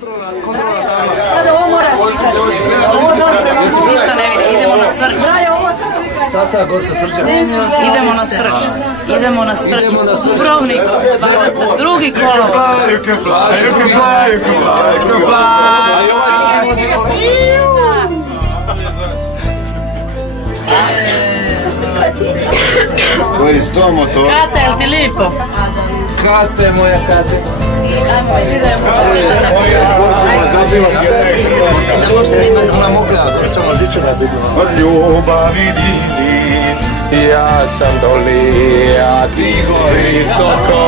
kontrola tabla. Sada ovo moraš slikati. Ništa ne vidi, idemo na Srđ. Sad god se Srđa. Idemo na Srđ. Idemo na Srđ. Dubrovnik, drugi kolovoz. You can fly, you can fly, you can fly, you can fly. Koji 100 motora? Kate, jel ti lipo? Kate, moja Kate. Od ljubavi divni, ja sam doli, a ti si visoko,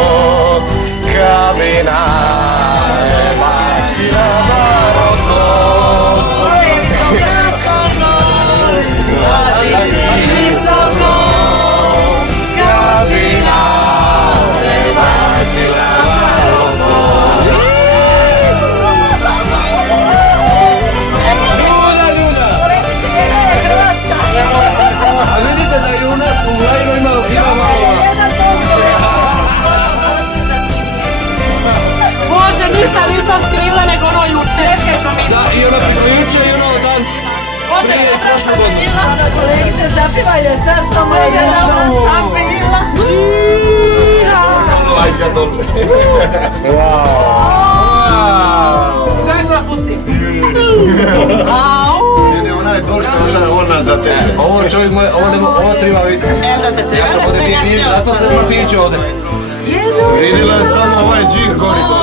kabina je bacila Maroko. A ti si visoko, kabina je bacila Maroko. A vidite da i u nas u Lajnu ima malo. Bože, ništa nisam skrivila nego ono juče. Čekaj, mi. Da, i ono juče i ono dan. Bože, nisam šta bila. Kolegice, zapivaj je sad s tamo. Bože, dobro sam bila. Zove se napustim. Onaj došta ušao, on nas zateže. Ovo čovjek moj, ovo treba vidjeti. Evo da te treba da se jačne osnovno. Zato se protiče ovdje. Vidjela je samo ovaj džih koliko.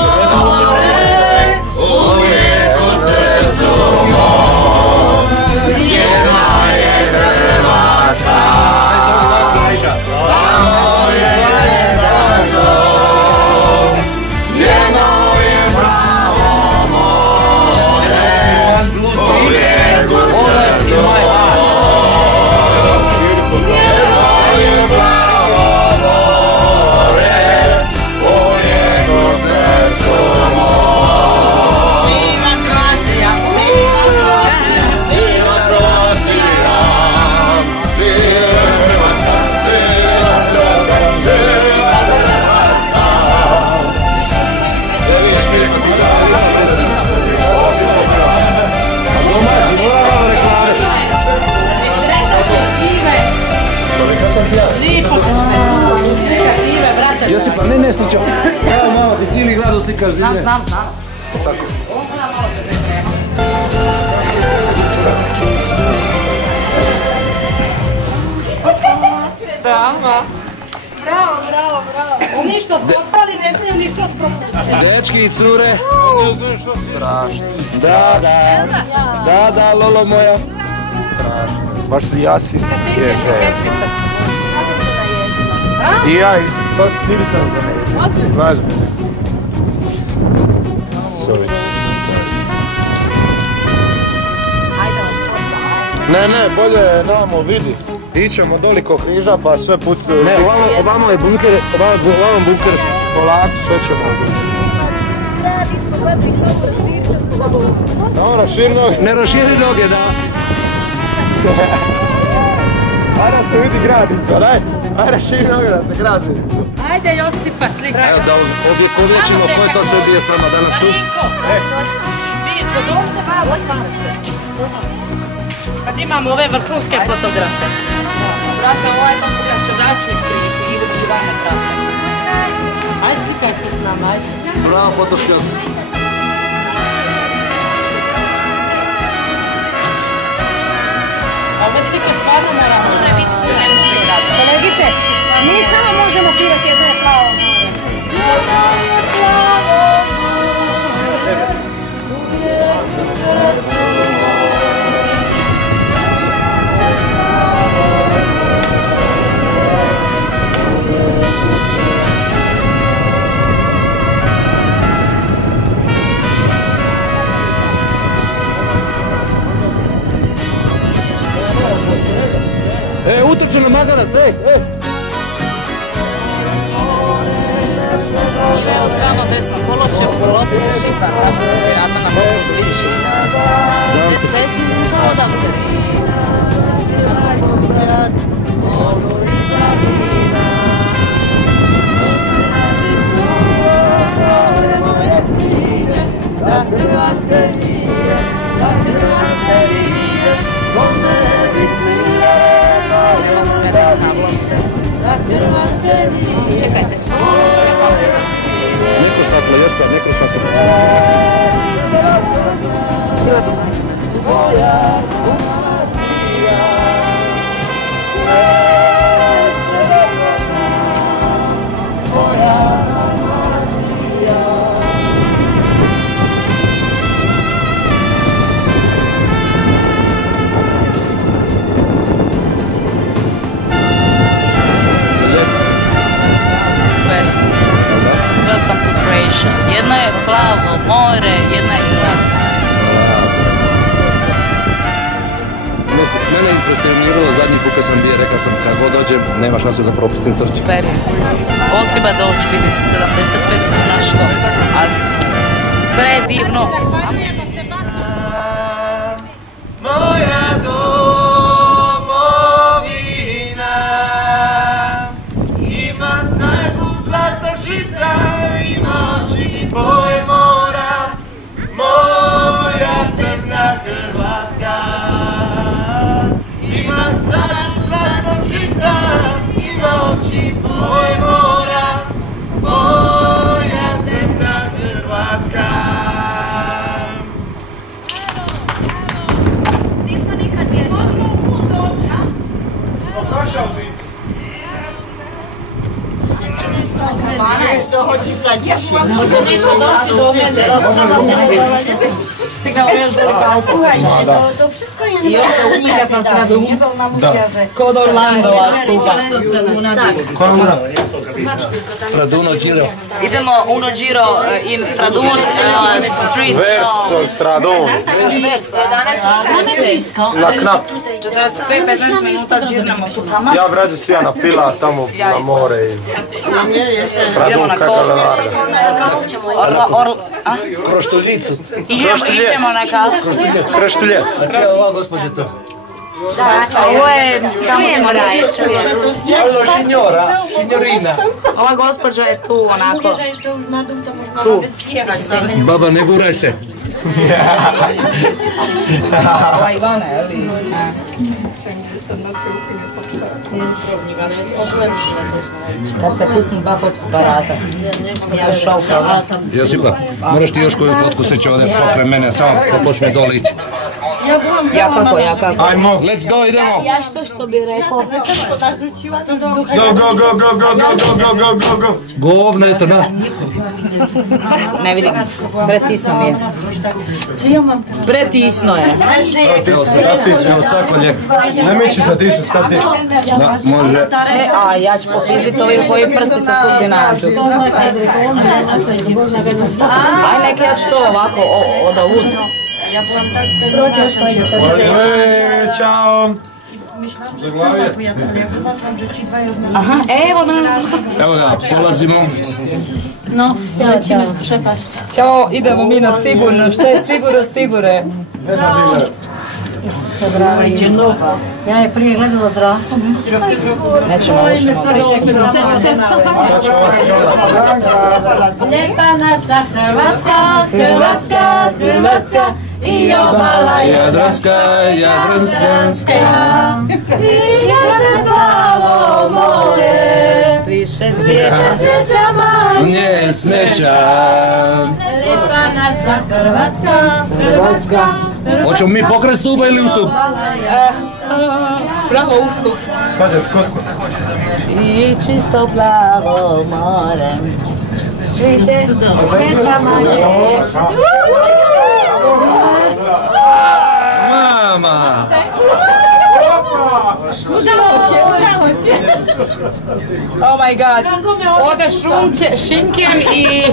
Uvijek u srcu mom, jedna je Hrvatska. Samo jedan dom, jedno je pravo more. Uvijek u srcu mom, jedno je pravo more. Uvijek u srcu mom. Viva Croatia, viva Croatia, Viva Croatia, živjela Hrvatska, živjela Hrvatska, živjela Hrvatska. Da vidiš pjesma ti sad. A domaći, moramo reklame. Rekao sam ti ja. lipo ćeš me. Negative, brate. Josipa, ne sličao. Evo malo ti cijeli grad uslikaš zime. Znam. Tako. Ovo mora malo se priprema. Bravo. Oni što su ostali ne znaju ni što su propustili. Dečki i cure. Strašno. Da, Lolo moja. Strašno. Baš si jasi. Ježe. Ti ja i to s tim sam za ne. Znaš. Sorry. Ne, bolje namo vidi. Ićemo doli ko križa pa sve pucaju. Ne, ovamo je bunker, ovamo bunker. Polako, sve ćemo biti. Dobro, širi noge. Ne raširi noge, da. Ajde se vidi gradica, daj. Ajde širi noge da se grad vidi. Ajde Josipa slika. Evo da odlučimo ko je to se ubije s nama danas tu. Marinko, vidite, dođite malo s vamice. Kad imamo ove vrhunske fotografe. Brate, ovaj fotograče vraću iz priliku i Ivana brate. Ajde slikaj se s nama, ajde. Bravo, fotoškjac. Ove slike stvarno mora biti se ne može gledati. Kolegice, mi s nama možemo pivati jedno je plavo more. Jedno je plavo more. Uvijek u srcu utrče na magarac, ej! Ide od tamo desno koloče u lopu šipar, tamo se ti rata na boku, vidiš šipar. Desno kao da bude. Da more, jedna je Hrvatska. Mene impresioniralo zadnji put kad sam bio, rekao sam kad god dođem, nema šanse da propustim srce. Super je. Ovo treba doći vidjeti 75 kuna što, ali predivno. Moja domovina ima snagu zlatog žitra, ima oči boje mora, moja zemlja Hrvatska. Ima snagu zlatog žitra, ima oči boje mora, moja zemlja Hrvatska. Stigao još dole kao To wszystko je i još se uslika sa Stradun. Kod Orlandova stupa. Straduno Giro. Idemo Uno Giro in Stradun street. Verso Stradon. Verso, 11:40. Na knap. 45-15 minuta džirnemo tu kama. Ja vrađam se ja na pila tamo na more i Idemo Stradon na kako kavu. larga. Kroštoljicu. Idemo na kavu. Kreštuljac. Ova gospođa to. Ovo je, čujemo raje, Allo signora, signorina. Ova gospođa je tu onako. Tu. Baba, ne guraj se. Ova Ivana, je li? Kad se kucni dva fotoaparata. To je show program. Josipa, moraš ti još koju fotku seći ovdje pokraj mene, samo počne dole ići. Ja kako? Ajmo. Let's go, idemo. Ja što bi rekao? Go. Govna je to, na. Ne vidim. Pretisno mi je. Pretisno je. Evo sako lijek. Ne miči za dišu, stati. Da, može. A ja ću popizditi ovi koji prsti se svugdje nađu. Aj nek ja ću to ovako odavut. Ćao. Aha, evo nam. Evo ga, polazimo. No, cijela će me přepašći. Ćao, idemo mi na sigurno. Što je sigure? Ja je prije gledala zrakom. Nećemo ući. Lijepa naša Hrvatska, Hrvatska, Hrvatska i obala Jadranska, Jadranska. i naše plavo more. Više cvijeća. Nje smeća. Lijepa naša Hrvatska, Hrvatska. Hoćemo mi pokraj stupa ili ustup? Pravo ustup. Sad je skosno. I čisto plavo more. Mama! Udalo se. Oh my god. Ode šinken i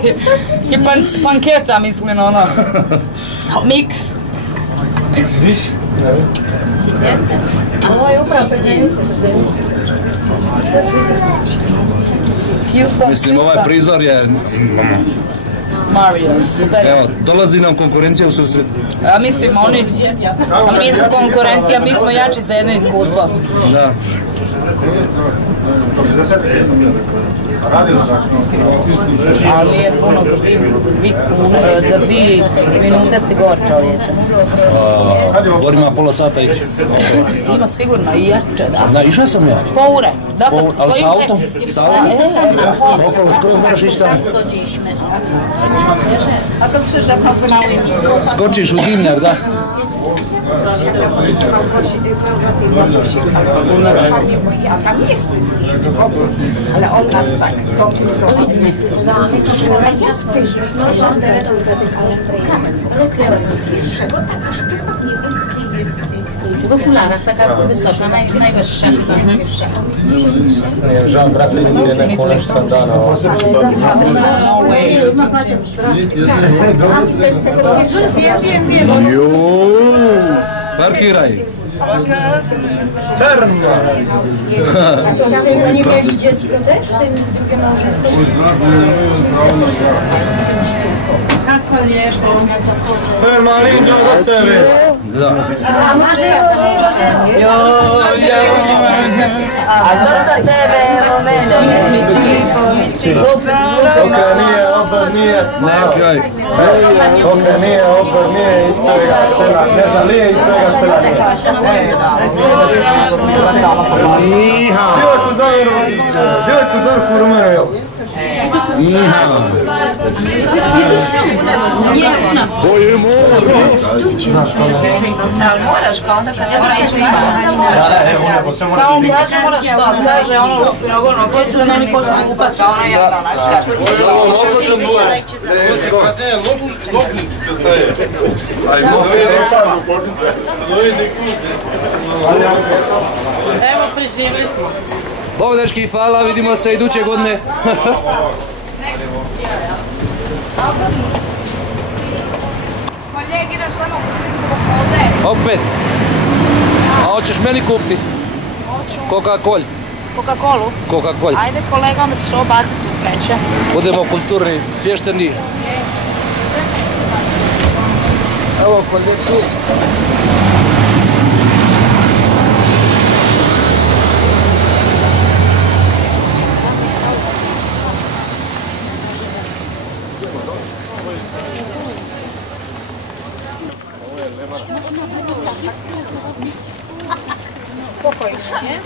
panketa, mislim, ono. Miks. Viš? Ovo je upravo prezenice. Mislim, ovaj prizor je... Mario, super. Evo, dolazi nam konkurencija u susret. A mislim, mi su konkurencija, mi smo jači za jedno iskustvo. Da. Ali je puno za 2 minute si gor, čovječe. Borima pola sata ići. Ima sigurno i jače, da. Da, išao sam ja. Po ure. Dakle, Ali s autom? S autom? Opravo, skoro moraš ići tamo. A to przyszedł se na ulici. Skočiš u dimnjak, da. A tam nie chce zdjęć, ale on nas tak w okularach, taka wysoka, najwyższa. Žal, brate, mi je neko nešto dan dana. No way. plaća za strah. Parkiraj. Nie mieli dziecko też, tym drugie małżeństwo? Kako lijepo. Ferma linđa do sebe. Da. Dosta tebe, evo mene, miči. Okrenije, obor nije. Nekaj. Okrenije, obor nije iz svega sela. Ne žalije iz svega sela nije. Djevojku Zorku u Rumenu, jel? Ali moraš kao onda kad te vraćaš, onda moraš. Samo kaže moraš što, kaže ono lupi na gorno, koji su oni počnu kupat kao ona jedna, znači kako Evo, preživili smo. Bog dečki, hvala, vidimo se iduće godine. Koljeg, idem samo ovdje. Opet. A hoćeš meni kupiti? Coca-Cola. Coca-Colu? Coca-Cola. Ajde kolega, onda ćeš ovo baciti u smeće. Budemo kulturni, svješteni. Evo koljeg tu. Spokojno, nie?